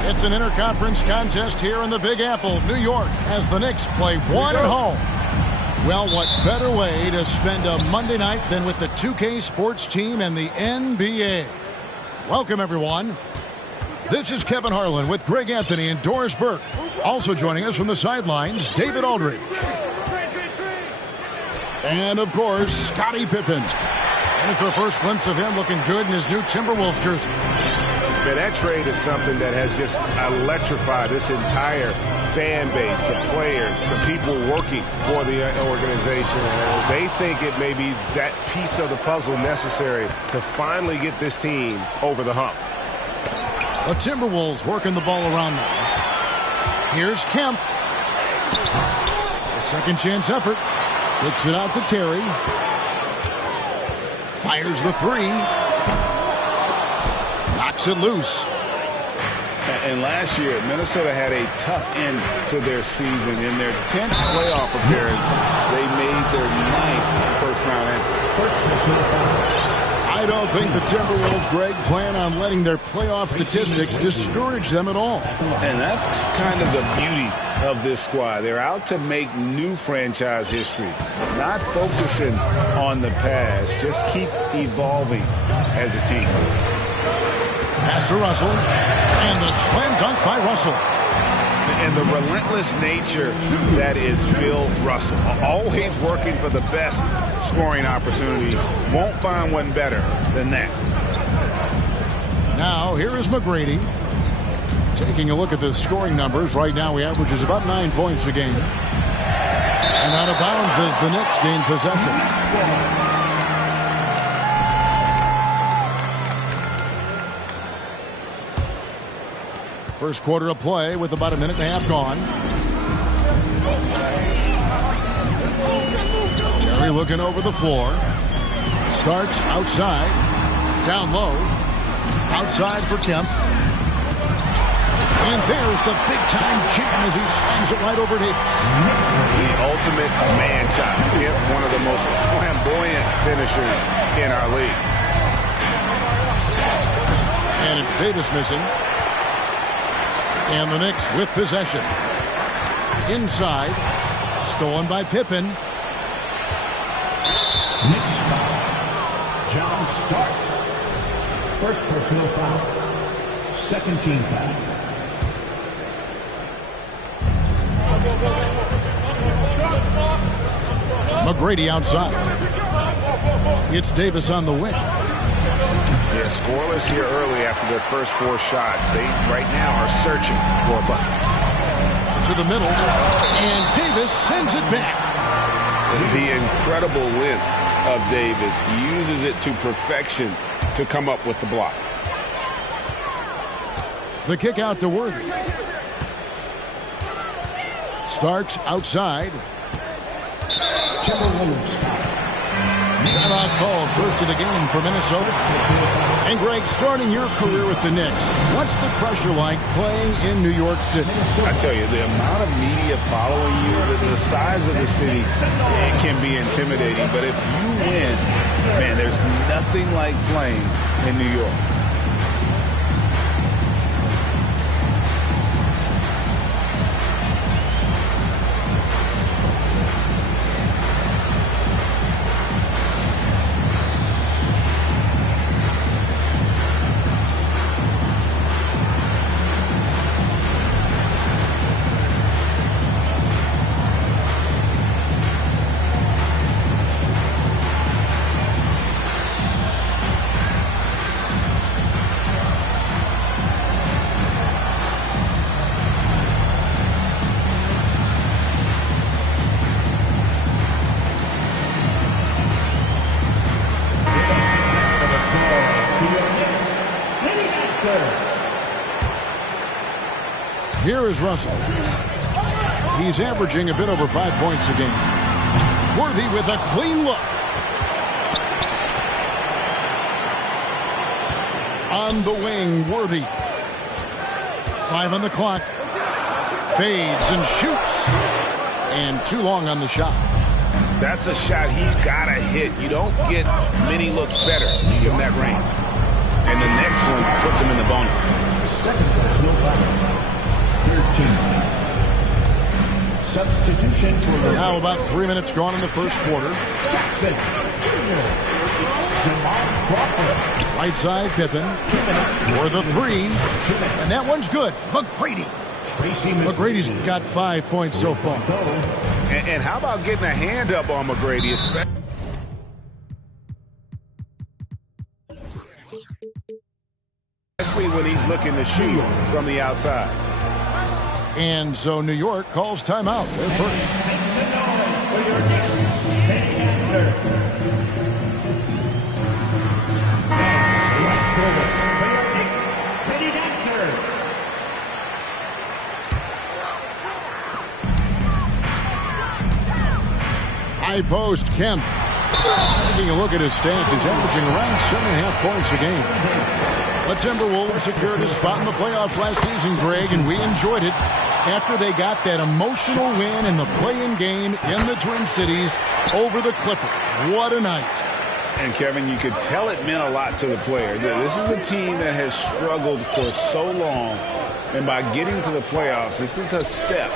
It's an interconference contest here in the Big Apple, New York, as the Knicks play one at home. Well, what better way to spend a Monday night than with the 2K Sports team and the NBA? Welcome, everyone. This is Kevin Harlan with Greg Anthony and Doris Burke. Also joining us from the sidelines, David Aldridge. And, of course, Scottie Pippen. And it's our first glimpse of him looking good in his new Timberwolves jersey. Man, that trade is something that has just electrified this entire fan base, the players, the people working for the organization. They think it may be that piece of the puzzle necessary to finally get this team over the hump. The Timberwolves working the ball around now. Here's Kemp. A second chance effort. Kicks it out to Terry. Fires the three. Knocks it loose. And last year, Minnesota had a tough end to their season. In their 10th playoff appearance, they made their 9th first-round exit. I don't think the Timberwolves, Greg, plan on letting their playoff statistics discourage them at all. And that's kind of the beauty of this squad. They're out to make new franchise history, not focusing on the past. Just keep evolving as a team. Pass to Russell, and the slam dunk by Russell. And the relentless nature that is Bill Russell, always working for the best scoring opportunity. Won't find one better than that. Now, here is McGrady. Taking a look at the scoring numbers, right now he averages about 9 points a game. And out of bounds as the Knicks gain possession. First quarter of play with about a minute and a half gone. Terry looking over the floor. Starts outside. Down low. Outside for Kemp. And there's the big-time jam as he slams it right over Davis. The ultimate man child. Kemp, one of the most flamboyant finishers in our league. And it's Davis missing. And the Knicks with possession. Inside. Stolen by Pippen. Knicks foul. John Starks. First personal foul. Second team foul. McGrady outside. It's Davis on the wing. Yeah, scoreless here early after their first 4 shots. They right now are searching for a bucket. To the middle, and Davis sends it back. The incredible width of Davis, uses it to perfection to come up with the block. The kick out to Worthy. Starks outside. Timeout called, first of the game for Minnesota. And Greg, starting your career with the Knicks, what's the pressure like playing in New York City? I tell you, the amount of media following you, the size of the city, it can be intimidating. But if you win, man, there's nothing like playing in New York. Here is Russell. He's averaging a bit over 5 points a game. Worthy with a clean look. On the wing, Worthy. 5 on the clock. Fades and shoots. And too long on the shot. That's a shot he's got to hit. You don't get many looks better from that range. and the next one puts him in the bonus. Second personal foul. 13th. Substitution for the... Now about 3 minutes gone in the first quarter. Jackson Jr. Jamal Crawford. Right side, Pippen for the three. And that one's good. McGrady. McGrady's got 5 points so far. And how about getting a hand up on McGrady, especially when he's looking to shoot from the outside. And so New York calls timeout. They're first. High post, Kemp. Taking a look at his stats, he's averaging around 7.5 points a game. The Timberwolves secured a spot in the playoffs last season, Greg, and we enjoyed it after they got that emotional win in the play-in game in the Twin Cities over the Clippers. What a night. And, Kevin, you could tell it meant a lot to the player. This is a team that has struggled for so long, and by getting to the playoffs, this is a step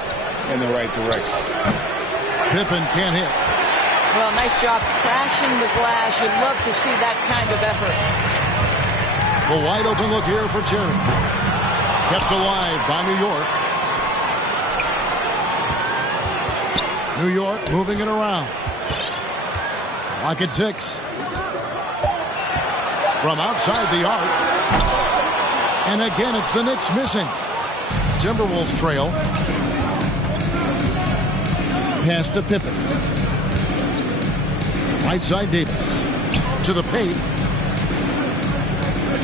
in the right direction. Pippen can't hit. Well, nice job crashing the glass. You'd love to see that kind of effort. A wide open look here for Terry. Kept alive by New York. New York moving it around. Lock at 6. From outside the arc. And again, it's the Knicks missing. Timberwolves trail. Pass to Pippen. Right side Davis. To the paint.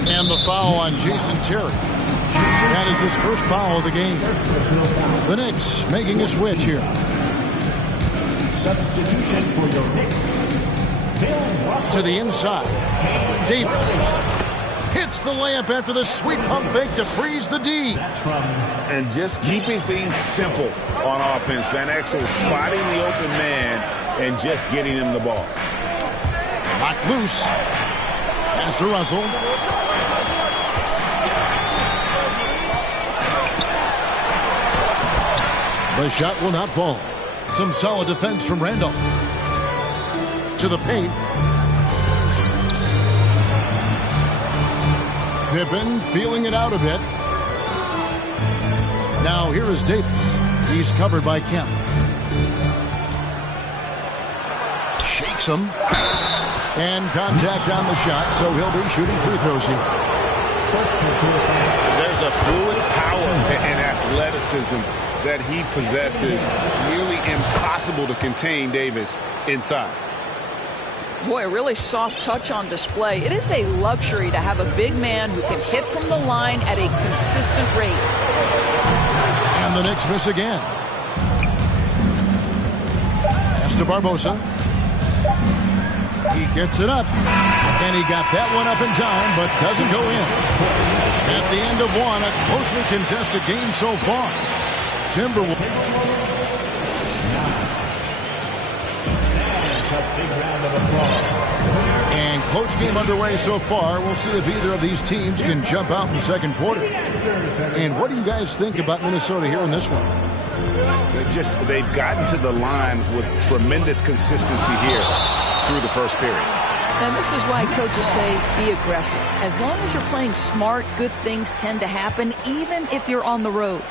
And the foul on Jason Terry. That is his first foul of the game. The Knicks making a switch here. Substitution for your Knicks. To the inside. Davis hits the layup after the sweet pump fake to freeze the D. And just keeping things simple on offense. Van Exel spotting the open man and just getting him the ball. Knocked loose. Pass to Russell. The shot will not fall. Some solid defense from Randolph. To the paint. Pippen feeling it out a bit. Now here is Davis. He's covered by Kemp. Shakes him. And contact on the shot, so he'll be shooting free throws here. There's a fluid power and athleticism that he possesses. Nearly impossible to contain Davis inside. Boy, a really soft touch on display. It is a luxury to have a big man who can hit from the line at a consistent rate. And the Knicks miss again. Pass to Barbosa. He gets it up. And he got that one up in time, but doesn't go in. At the end of one, a closely contested game so far. Timberwolves. And close game underway so far. We'll see if either of these teams can jump out in the second quarter. And what do you guys think about Minnesota here in this one? They've gotten to the line with tremendous consistency here through the first period. And this is why coaches say be aggressive. As long as you're playing smart, good things tend to happen, even if you're on the road.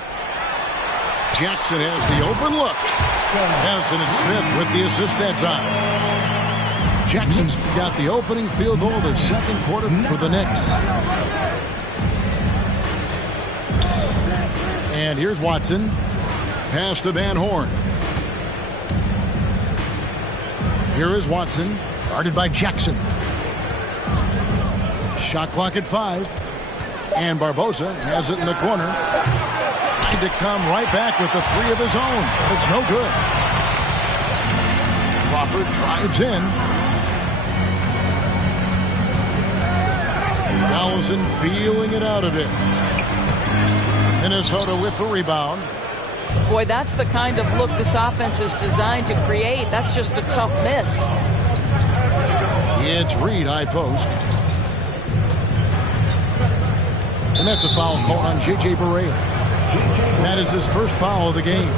Jackson has the open look. Hanson and Smith with the assist that time. Jackson's got the opening field goal of the second quarter for the Knicks. And here's Watson. Pass to Van Horn. Here is Watson. Guarded by Jackson. Shot clock at 5. And Barbosa has it in the corner. Trying to come right back with the three of his own. It's no good. Crawford drives in. Townsend feeling it out a bit. Minnesota with the rebound. Boy, that's the kind of look this offense is designed to create. That's just a tough miss. It's Reed, high post. And that's a foul called on J.J. Barea. That is his first foul of the game.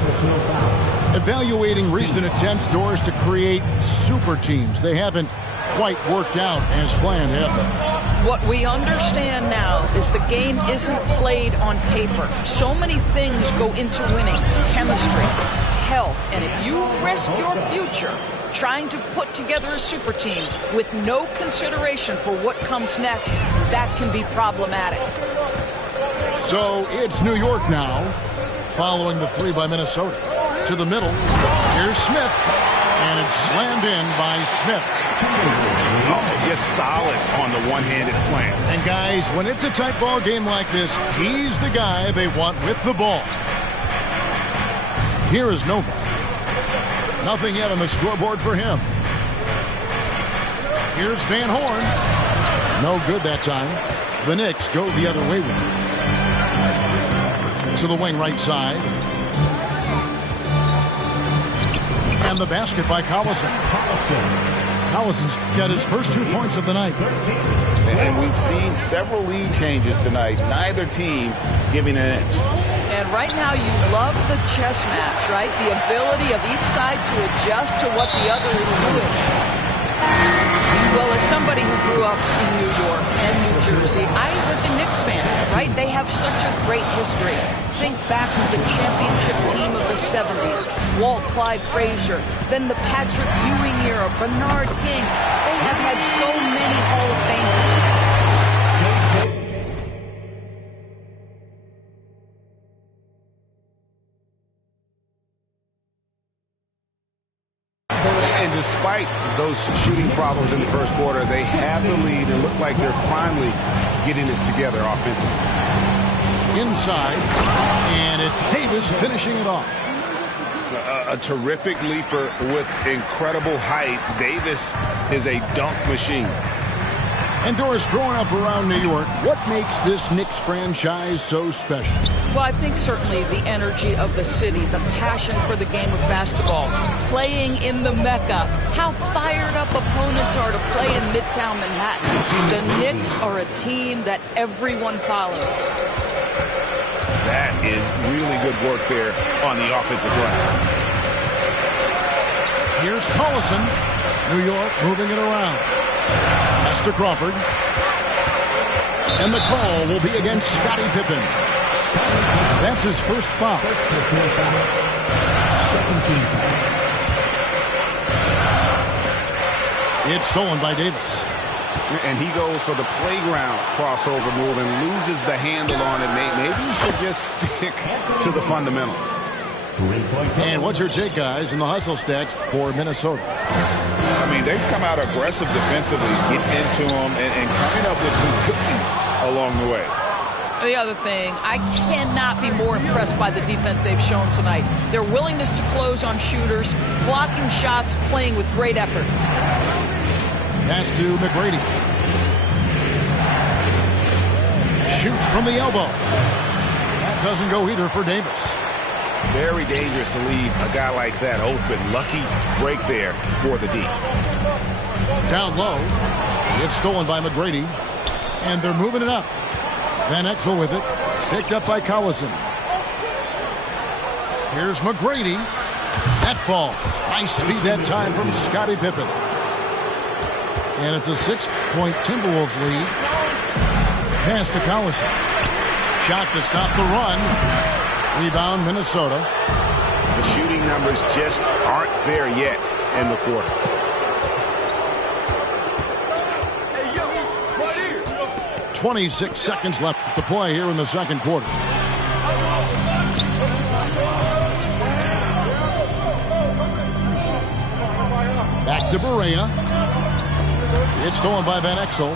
Evaluating recent attempts, Doris, to create super teams. They haven't quite worked out as planned, have they? What we understand now is the game isn't played on paper. So many things go into winning. Chemistry, health, and if you risk your future trying to put together a super team with no consideration for what comes next, that can be problematic. So it's New York now, following the three by Minnesota. To the middle, here's Smith, and it's slammed in by Smith. Oh, just solid on the one-handed slam. And guys, when it's a tight ball game like this, he's the guy they want with the ball. Here is Nova. Nothing yet on the scoreboard for him. Here's Van Horn. No good that time. The Knicks go the other way with it. To the wing right side. And the basket by Collison. Collison's got his first 2 points of the night. And we've seen several lead changes tonight. Neither team giving an inch. And right now you love the chess match, right? The ability of each side to adjust to what the other is doing. Well, as somebody who grew up in New York and New Jersey, I was a Knicks fan, right? They have such a great history. Think back to the championship team of the 70s, Walt Clyde Frazier, then the Patrick Ewing era, Bernard King. They have had so many Hall of Famers. And despite those shooting problems in the first quarter, they have the lead and look like they're finally getting it together offensively. Inside, and it's Davis finishing it off. A terrific leaper with incredible height. Davis is a dunk machine. And Doris, growing up around New York, what makes this Knicks franchise so special? Well, I think certainly the energy of the city, the passion for the game of basketball, playing in the Mecca, how fired up opponents are to play in Midtown Manhattan. The Knicks are a team that everyone follows. That is really good work there on the offensive glass. Here's Collison. New York moving it around. Master Crawford. And the call will be against Scottie Pippen. That's his first foul. It's stolen by Davis. And he goes for the playground crossover move and loses the handle on it. Maybe he should just stick to the fundamentals. And what's your take, guys, in the hustle stats for Minnesota? I mean, they've come out aggressive defensively, getting into them and coming up with some cookies along the way. The other thing, I cannot be more impressed by the defense they've shown tonight. Their willingness to close on shooters, blocking shots, playing with great effort. Pass to McGrady. Shoots from the elbow. That doesn't go either for Davis. Very dangerous to leave a guy like that open. Lucky break there for the D. Down low. It's stolen by McGrady. And they're moving it up. Van Exel with it. Picked up by Collison. Here's McGrady. That falls. Nice feed that time from Scottie Pippen. And it's a 6-point Timberwolves lead. Pass to Collison. Shot to stop the run. Rebound, Minnesota. The shooting numbers just aren't there yet in the quarter. 26 seconds left to play here in the second quarter. Back to Barea. It's stolen by Van Exel.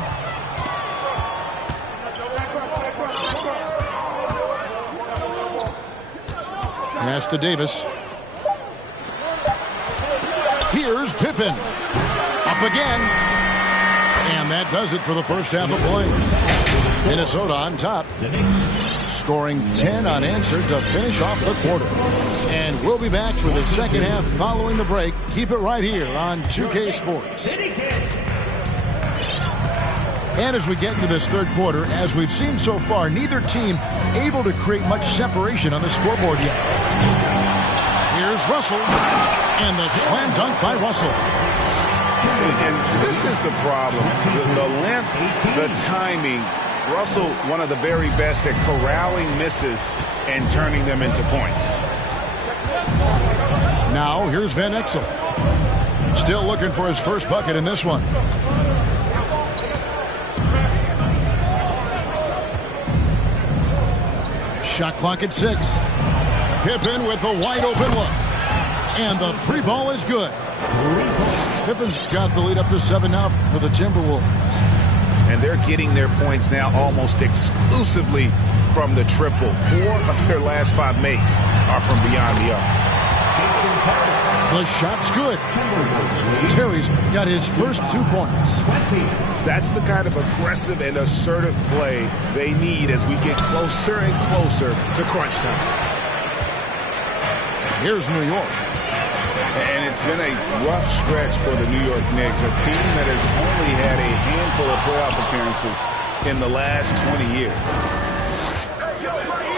Pass to Davis. Here's Pippen. Up again. And that does it for the first half of play. Minnesota on top. Scoring 10 unanswered to finish off the quarter. And we'll be back for the second half following the break. Keep it right here on 2K Sports. And as we get into this third quarter, as we've seen so far, neither team able to create much separation on the scoreboard yet. Here's Russell, and the slam dunk by Russell. And this is the problem. The length, the timing. Russell, one of the very best at corralling misses and turning them into points. Now, here's Van Exel. Still looking for his first bucket in this one. Shot clock at 6. Pippen with the wide open look. And the three ball is good. Pippen's got the lead up to 7 now for the Timberwolves. And they're getting their points now almost exclusively from the triple. 4 of their last 5 makes are from beyond the arc. The shot's good. Terry's got his first 2 points. That's the kind of aggressive and assertive play they need as we get closer and closer to crunch time. Here's New York. And it's been a rough stretch for the New York Knicks, a team that has only had a handful of playoff appearances in the last 20 years.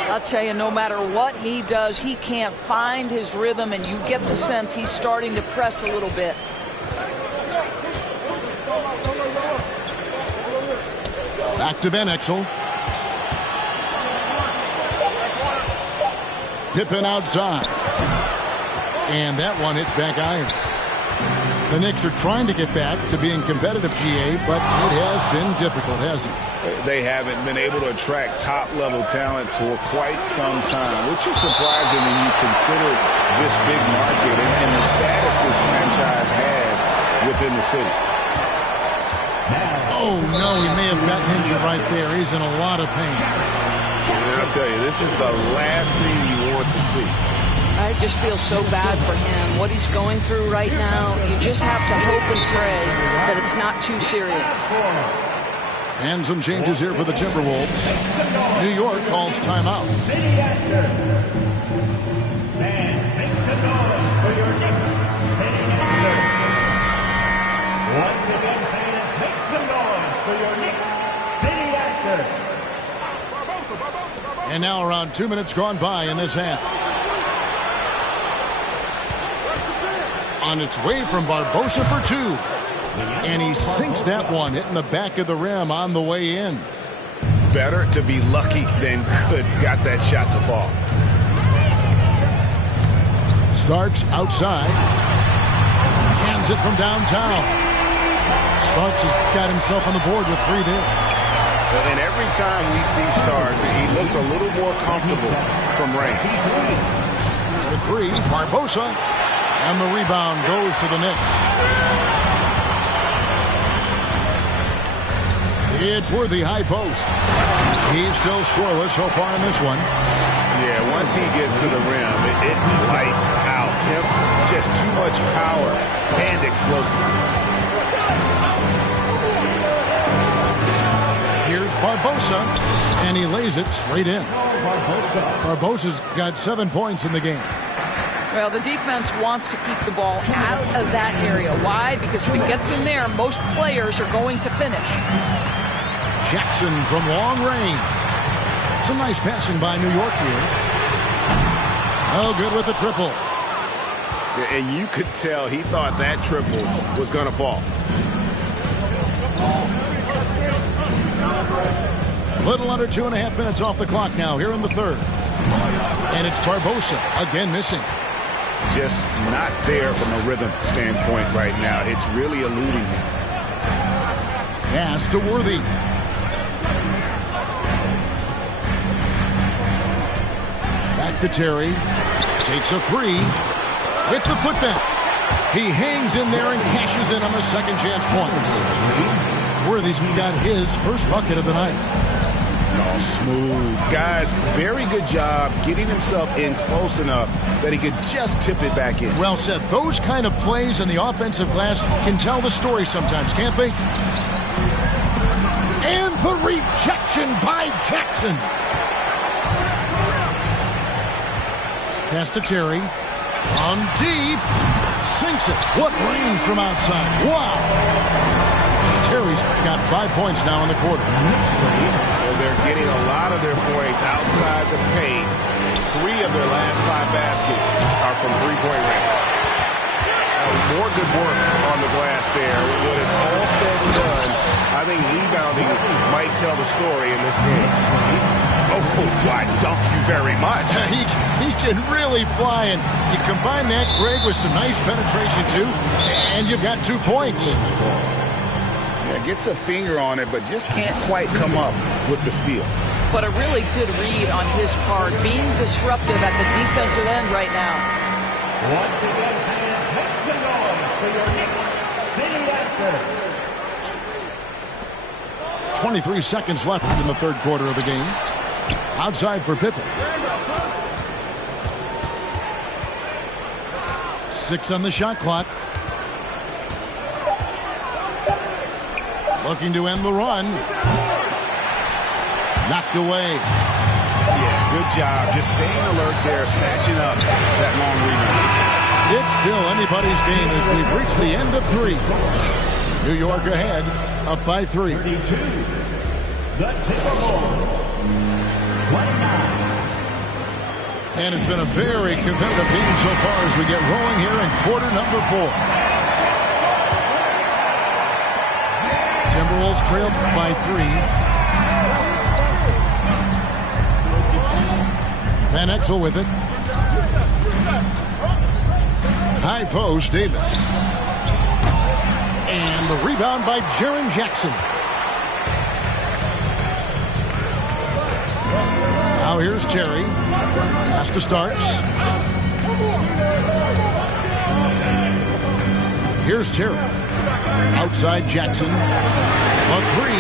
I'll tell you, no matter what he does, he can't find his rhythm, and you get the sense he's starting to press a little bit. Back to Van Exel. Pippen outside. And that one hits back iron. The Knicks are trying to get back to being competitive, GA, but it has been difficult, hasn't it? They haven't been able to attract top-level talent for quite some time, which is surprising when you consider this big market and the status this franchise has within the city. Oh, no, he may have gotten injured right there. He's in a lot of pain. And I'll tell you, this is the last thing you want to see. I just feel so bad for him. What he's going through right now, you just have to hope and pray that it's not too serious. And some changes here for the Timberwolves. New York calls timeout. Once again, fans, make some noise for your Knicks City Actor. And now around 2 minutes gone by in this half. On its way from Barbosa for 2. And he sinks that one, hitting the back of the rim on the way in. Better to be lucky than good. Got that shot to fall. Starks outside. Hands it from downtown. Starks has got himself on the board with 3 there. And every time we see Starks, he looks a little more comfortable from range. For 3, Barbosa. And the rebound goes to the Knicks. It's Worthy high post. He's still scoreless so far in this one. Yeah, once he gets to the rim, it's lights out. Just too much power and explosiveness. Here's Barbosa, and he lays it straight in. Barbosa's got 7 points in the game. Well, the defense wants to keep the ball out of that area. Why? Because if it gets in there, most players are going to finish. Jackson from long range. Some nice passing by New York here. Oh, good with the triple. And you could tell he thought that triple was going to fall. A little under 2.5 minutes off the clock now here in the third. And it's Barbosa again missing. Just not there from a rhythm standpoint right now. It's really eluding him. Pass to Worthy. Back to Terry. Takes a 3. With the putback. He hangs in there and cashes in on the second chance points. Worthy's got his first bucket of the night. Oh, smooth. Guys, very good job getting himself in close enough that he could just tip it back in. Well said. Those kind of plays in the offensive glass can tell the story sometimes, can't they? And the rejection by Jackson. Pass to Terry. On deep. Sinks it. What range from outside. Wow. Terry's got 5 points now in the quarter. Well, they're getting a lot of their points outside the paint. 3 of their last 5 baskets are from three-point range. More good work on the glass there. When it's all said and done, I think rebounding might tell the story in this game. Oh, why, thank you very much. He can really fly, and you combine that, Greg, with some nice penetration, too, and you've got 2 points. Yeah, gets a finger on it, but just can't quite come up with the steal. But a really good read on his part, being disruptive at the defensive end right now. Once again, fans, make some noise for your Knicks City After. 23 seconds left in the third quarter of the game. Outside for Pippen. 6 on the shot clock. Looking to end the run. Knocked away. Yeah, good job. Just staying alert there, snatching up that long rebound. It's still anybody's game as we've reached the end of 3. New York ahead, up by 3. 32. The Timberwolves. 29. And it's been a very competitive game so far as we get rolling here in quarter number 4. Timberwolves trailed by 3. Van Exel with it. High post, Davis. And the rebound by Jaren Jackson. Now here's Terry. Pass to Starks. Here's Terry. Outside Jackson. A 3.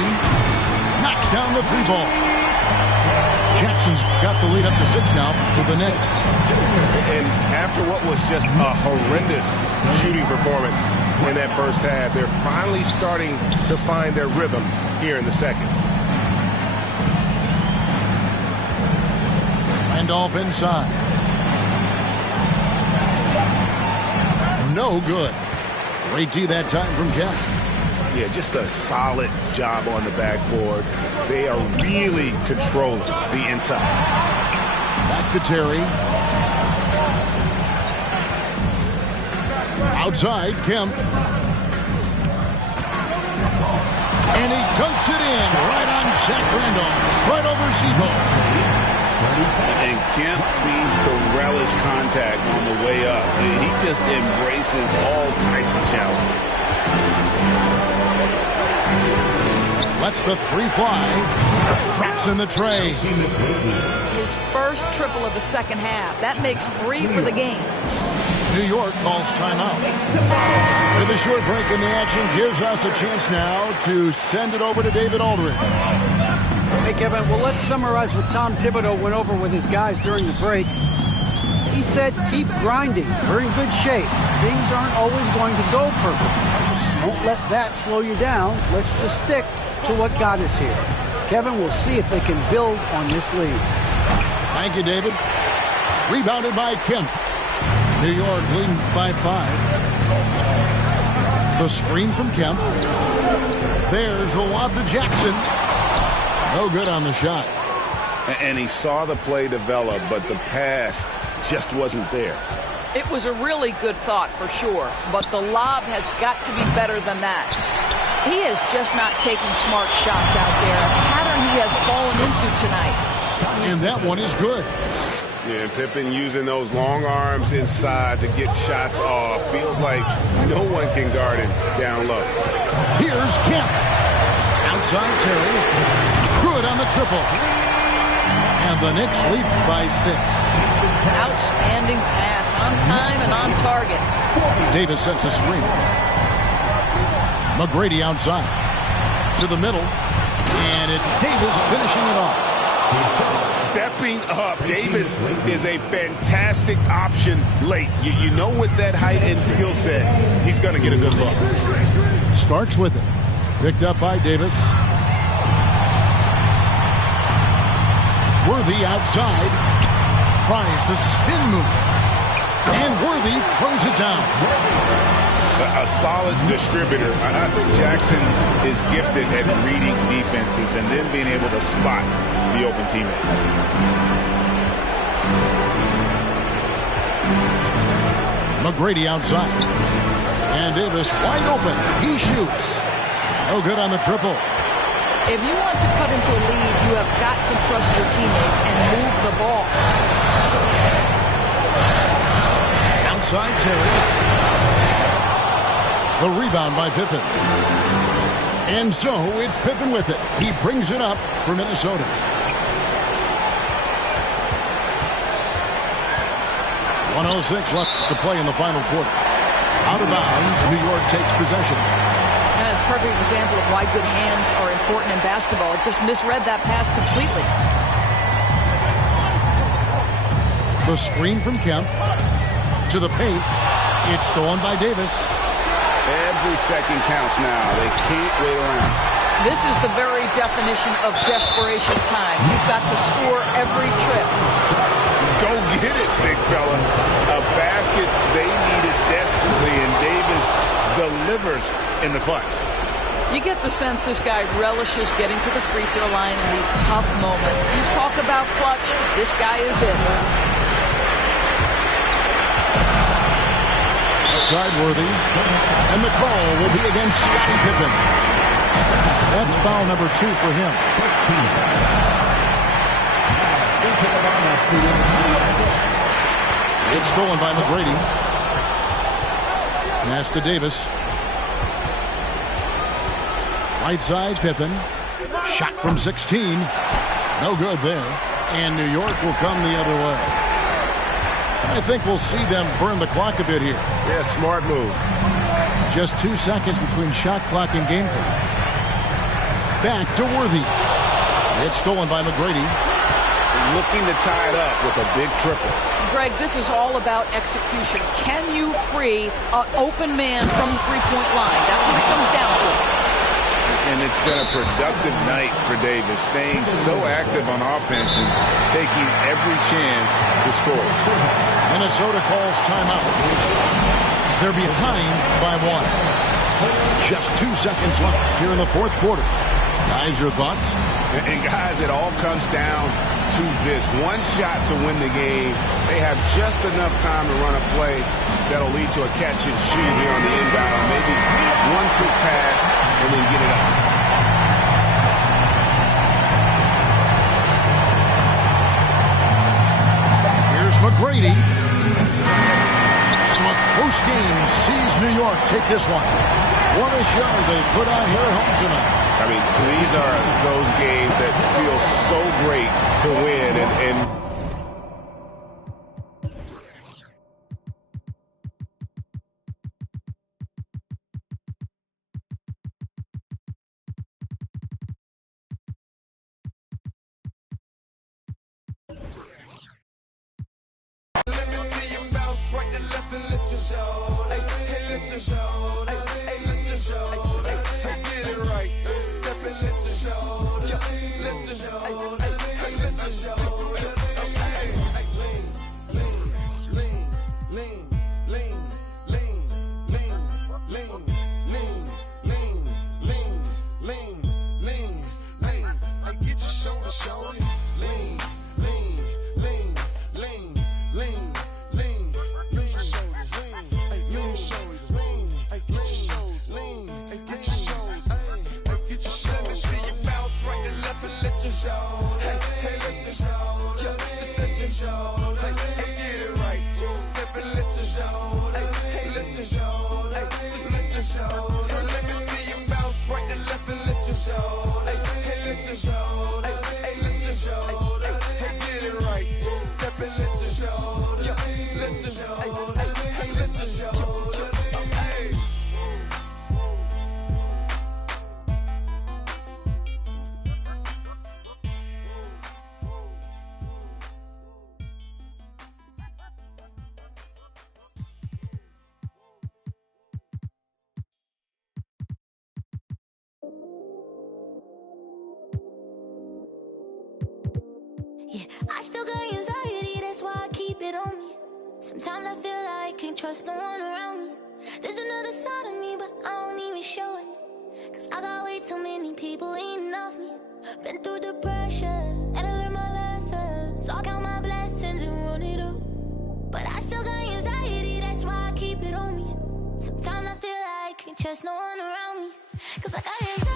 Knocks down the 3 ball. Jackson's got the lead up to 6 now for the Knicks. And after what was just a horrendous shooting performance in that first half, they're finally starting to find their rhythm here in the second. Randolph inside. No good. Great D that time from Kemp. Yeah, just a solid job on the backboard. They are really controlling the inside. Back to Terry. Outside, Kemp. And he dunks it in right on Zach Randolph. Right over Zebo. And Kemp seems to relish contact on the way up. He just embraces all types of challenges. Lets the 3 fly. Traps in the tray. His first triple of the second half. That makes 3 for the game. New York calls timeout. With a short break in the action gives us a chance now to send it over to David Aldridge. Hey, Kevin, well, let's summarize what Tom Thibodeau went over with his guys during the break. He said, keep grinding. We're in good shape. Things aren't always going to go perfect. Don't let that slow you down. Let's just stick to what got us here. Kevin, we'll see if they can build on this lead. Thank you, David. Rebounded by Kemp. New York leading by 5. The screen from Kemp. There's the lob to Jackson. No good on the shot. And he saw the play develop, but the pass just wasn't there. It was a really good thought for sure, but the lob has got to be better than that. He is just not taking smart shots out there, a pattern he has fallen into tonight. And that one is good. Yeah, Pippen using those long arms inside to get shots off. Feels like no one can guard him down low. Here's Kemp. Outside Terry. Good on the triple. And the Knicks lead by 6. Outstanding pass, on time and on target. Davis sets a screen. McGrady outside. To the middle. And it's Davis finishing it off. Stepping up. Davis is a fantastic option late. You know, with that height and skill set, he's going to get a good look. Starks with it. Picked up by Davis. Worthy outside. Tries the spin move. And Worthy throws it down. a solid distributor. I think Jackson is gifted at reading defenses and then being able to spot the open teammate. McGrady outside. And Davis wide open. He shoots. No good on the triple. If you want to cut into a lead, you have got to trust your teammates and move the ball. Outside Terry. The rebound by Pippen. And so it's Pippen with it. He brings it up for Minnesota. .106 left to play in the final quarter. Out of bounds, New York takes possession. And a perfect example of why good hands are important in basketball. It just misread that pass completely. The screen from Kemp to the paint. It's stolen by Davis. Every second counts now. They can't wait around. This is the very definition of desperation time. You've got to score every trip. Go get it, big fella. A basket they needed desperately, and Davis delivers in the clutch. You get the sense this guy relishes getting to the free throw line in these tough moments. You talk about clutch, this guy is it. Sideworthy, and the call will be against Scottie Pippen. That's foul number 2 for him. It's stolen by McGrady. Pass to Davis. Right side, Pippen. Shot from 16. No good there. And New York will come the other way. I think we'll see them burn the clock a bit here. Yeah, smart move. Just 2 seconds between shot clock and game clock. Back to Worthy. It's stolen by McGrady. Looking to tie it up with a big triple. Greg, this is all about execution. Can you free an open man from the three-point line? That's what it comes down to. And it's been a productive night for Davis, staying so active on offense and taking every chance to score. Minnesota calls timeout. They're behind by 1. Just 2 seconds left here in the fourth quarter. Guys, your thoughts? And guys, it all comes down to this. One shot to win the game. They have just enough time to run a play that'll lead to a catch and shoot here on the inbound. Maybe one quick pass and then get it up. Here's McGrady. So a close game sees New York take this one. What a show they put on here at home tonight. I mean, these are those games that feel so great to win, and Yeah, I still got anxiety, that's why I keep it on me. Sometimes I feel like I can't trust no one around me. There's another side of me, but I don't even show it. Cause I got way too many people eating off me. Been through depression, and I learned my lessons. So I count my blessings and run it up. But I still got anxiety, that's why I keep it on me. Sometimes I feel like I can't trust no one around me. Cause I got anxiety.